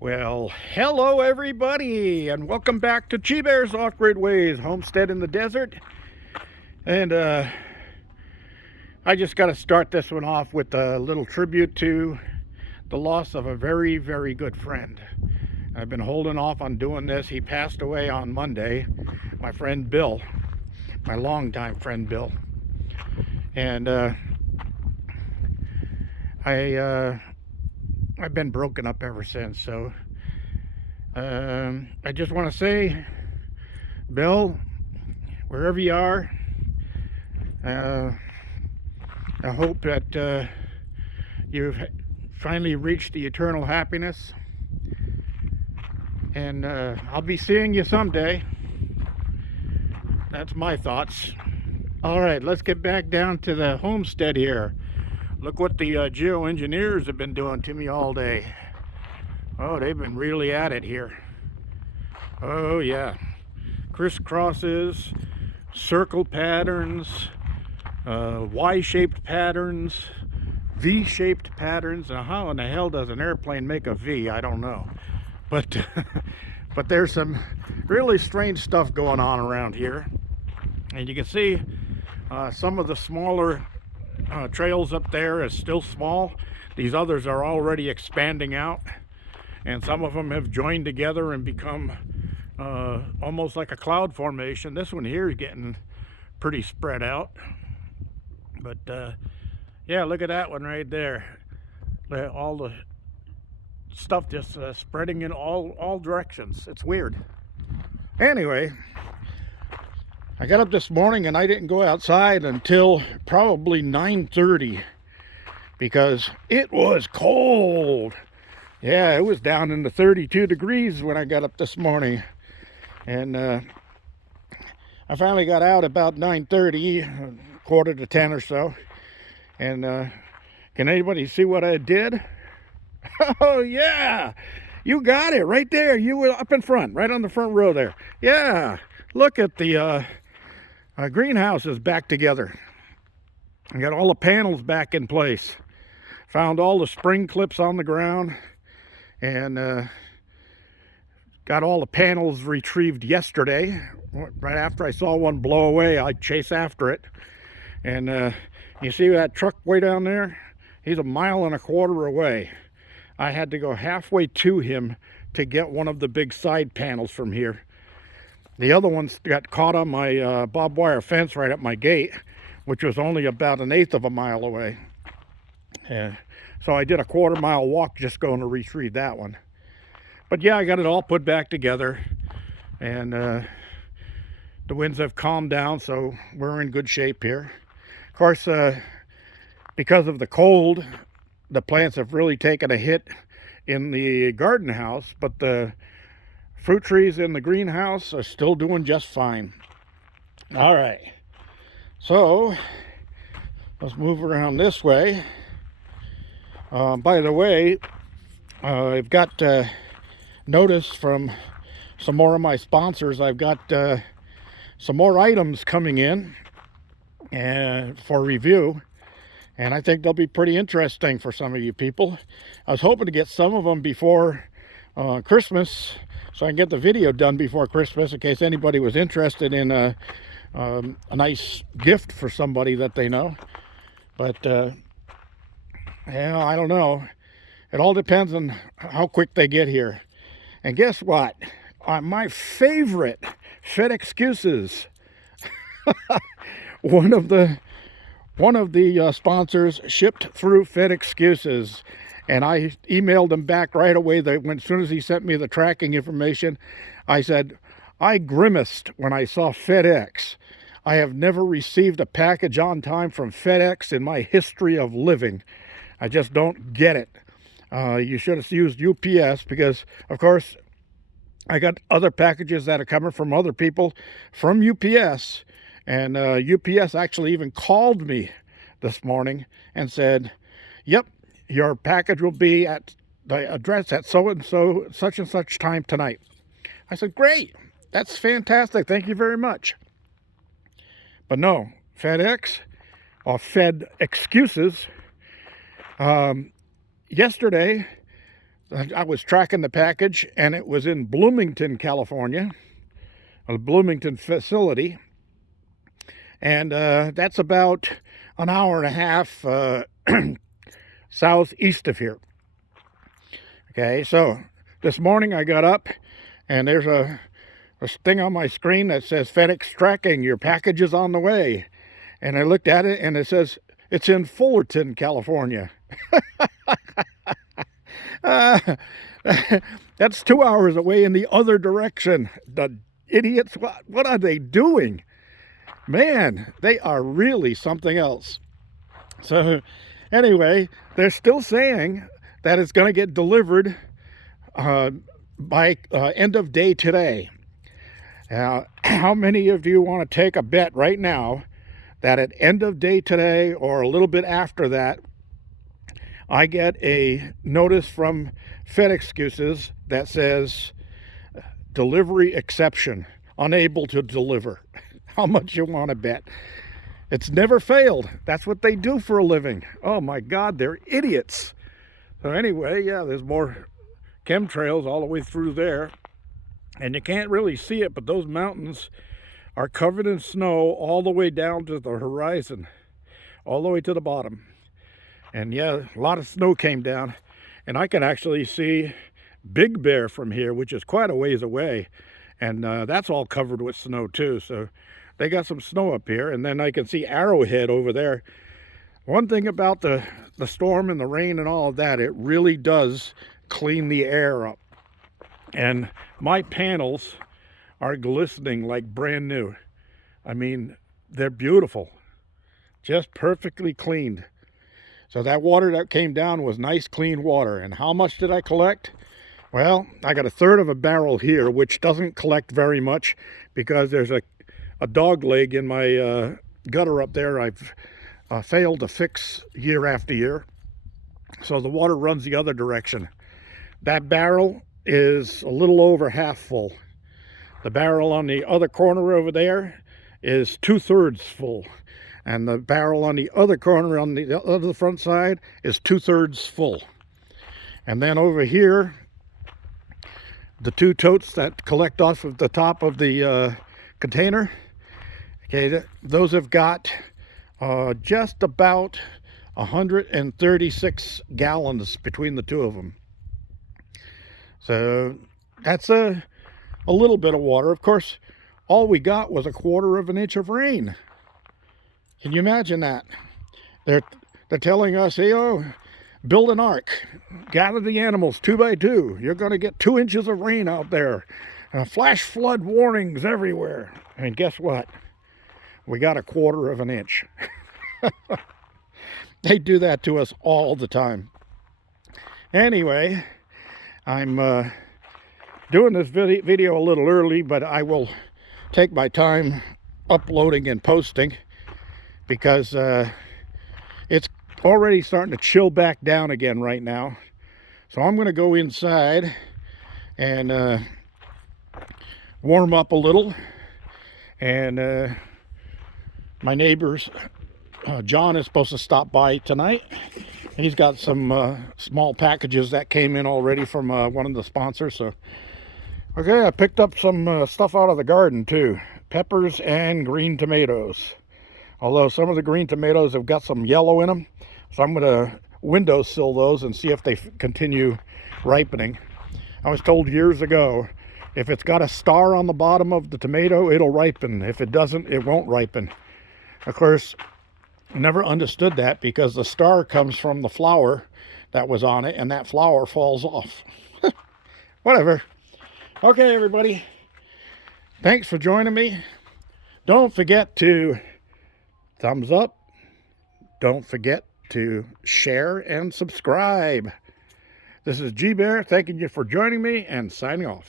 Well, hello everybody, and welcome back to Chi Bear's Off-Grid Ways, Homestead in the Desert. And I just got to start this one off with a little tribute to the loss of a very, very good friend. I've been holding off on doing this. He passed away on Monday, my friend Bill, my longtime friend Bill. And I've been broken up ever since, so I just want to say, Bill, wherever you are, I hope that you've finally reached the eternal happiness, and I'll be seeing you someday. That's my thoughts. All right, let's get back down to the homestead here. Look what the geoengineers have been doing to me all day. Oh, they've been really at it here. Oh yeah, crisscrosses, circle patterns, Y-shaped patterns, V-shaped patterns. Now how in the hell does an airplane make a V? I don't know. But but there's some really strange stuff going on around here. And you can see some of the smaller trails up there is still small. These others are already expanding out, and some of them have joined together and become almost like a cloud formation. This one here is getting pretty spread out, but yeah, look at that one right there. All the stuff just spreading in all directions. It's weird. Anyway, I got up this morning and I didn't go outside until probably 9:30 because it was cold. Yeah, it was down in the 32 degrees when I got up this morning. And I finally got out about 9:30, quarter to 10 or so. And can anybody see what I did? Oh yeah, you got it right there. You were up in front, right on the front row there. Yeah, look at the greenhouse is back together. I got all the panels back in place. Found all the spring clips on the ground, and got all the panels retrieved yesterday. Right after I saw one blow away, I'd chase after it. And you see that truck way down there? He's 1.25 miles away. I had to go halfway to him to get one of the big side panels from here. The other ones got caught on my barbed wire fence right at my gate, which was only about 1/8 of a mile away. So I did a 1/4 mile walk just going to retrieve that one. But yeah, I got it all put back together, and the winds have calmed down, so we're in good shape here. Of course, because of the cold, the plants have really taken a hit in the garden house, but the fruit trees in the greenhouse are still doing just fine. All right, so let's move around this way. By the way, I've got notice from some more of my sponsors. I've got some more items coming in for review, and I think they'll be pretty interesting for some of you people. I was hoping to get some of them before Christmas, so I can get the video done before Christmas in case anybody was interested in a nice gift for somebody that they know. But yeah, I don't know. It all depends on how quick they get here. And guess what? My favorite Fed excuses. one of the sponsors shipped through Fed excuses, and I emailed him back right away. As soon as he sent me the tracking information, I said, I grimaced when I saw FedEx. I have never received a package on time from FedEx in my history of living. I just don't get it. You should have used UPS, because, of course, I got other packages that are coming from other people from UPS. And UPS actually even called me this morning and said, yep, your package will be at the address at so-and-so, such and such time tonight. I said, great, that's fantastic, thank you very much. But no, FedEx, or Fed excuses, yesterday I was tracking the package, and it was in Bloomington, California, a Bloomington facility. And that's about an hour and a half southeast of here. Okay, so this morning I got up, and there's a thing on my screen that says FedEx tracking, your package is on the way. And I looked at it, and it says it's in Fullerton, California. That's 2 hours away in the other direction. The idiots, what are they doing? Man, they are really something else. So anyway, they're still saying that it's going to get delivered by end of day today. How many of you want to take a bet right now that at end of day today or a little bit after that, I get a notice from FedExcuses that says delivery exception, unable to deliver? How much you want to bet? It's never failed. That's what they do for a living. Oh my God, they're idiots. So anyway, yeah, there's more chemtrails all the way through there. And you can't really see it, but those mountains are covered in snow all the way down to the horizon, all the way to the bottom. And yeah, a lot of snow came down, and I can actually see Big Bear from here, which is quite a ways away. And that's all covered with snow too. So they got some snow up here, and then I can see Arrowhead over there. One thing about the storm and the rain and all of that, it really does clean the air up. And my panels are glistening like brand new. I mean, they're beautiful. Just perfectly cleaned. So that water that came down was nice, clean water. And how much did I collect? Well, I got a third of a barrel here, which doesn't collect very much because there's a dog leg in my gutter up there. I've failed to fix year after year. So the water runs the other direction. That barrel is a little over half full. The barrel on the other corner over there is 2/3 full. And the barrel on the other corner on the other front side is 2/3 full. And then over here, the two totes that collect off of the top of the container, okay, those have got just about 136 gallons between the two of them. So that's a little bit of water. Of course, all we got was 1/4 of an inch of rain. Can you imagine that? They're telling us, hey, oh, build an ark, gather the animals 2 by 2. You're going to get 2 inches of rain out there. Flash flood warnings everywhere. And guess what? We got 1/4 of an inch. They do that to us all the time. Anyway, I'm doing this video a little early, but I will take my time uploading and posting because it's already starting to chill back down again right now. So I'm going to go inside and warm up a little. And my neighbors, John is supposed to stop by tonight. He's got some small packages that came in already from one of the sponsors. So, okay, I picked up some stuff out of the garden too. Peppers and green tomatoes. Although some of the green tomatoes have got some yellow in them. So I'm going to windowsill those and see if they continue ripening. I was told years ago, if it's got a star on the bottom of the tomato, it'll ripen. If it doesn't, it won't ripen. Of course, never understood that because the star comes from the flower that was on it, and that flower falls off. Whatever. Okay, everybody. Thanks for joining me. Don't forget to thumbs up. Don't forget to share and subscribe. This is G Bear thanking you for joining me and signing off.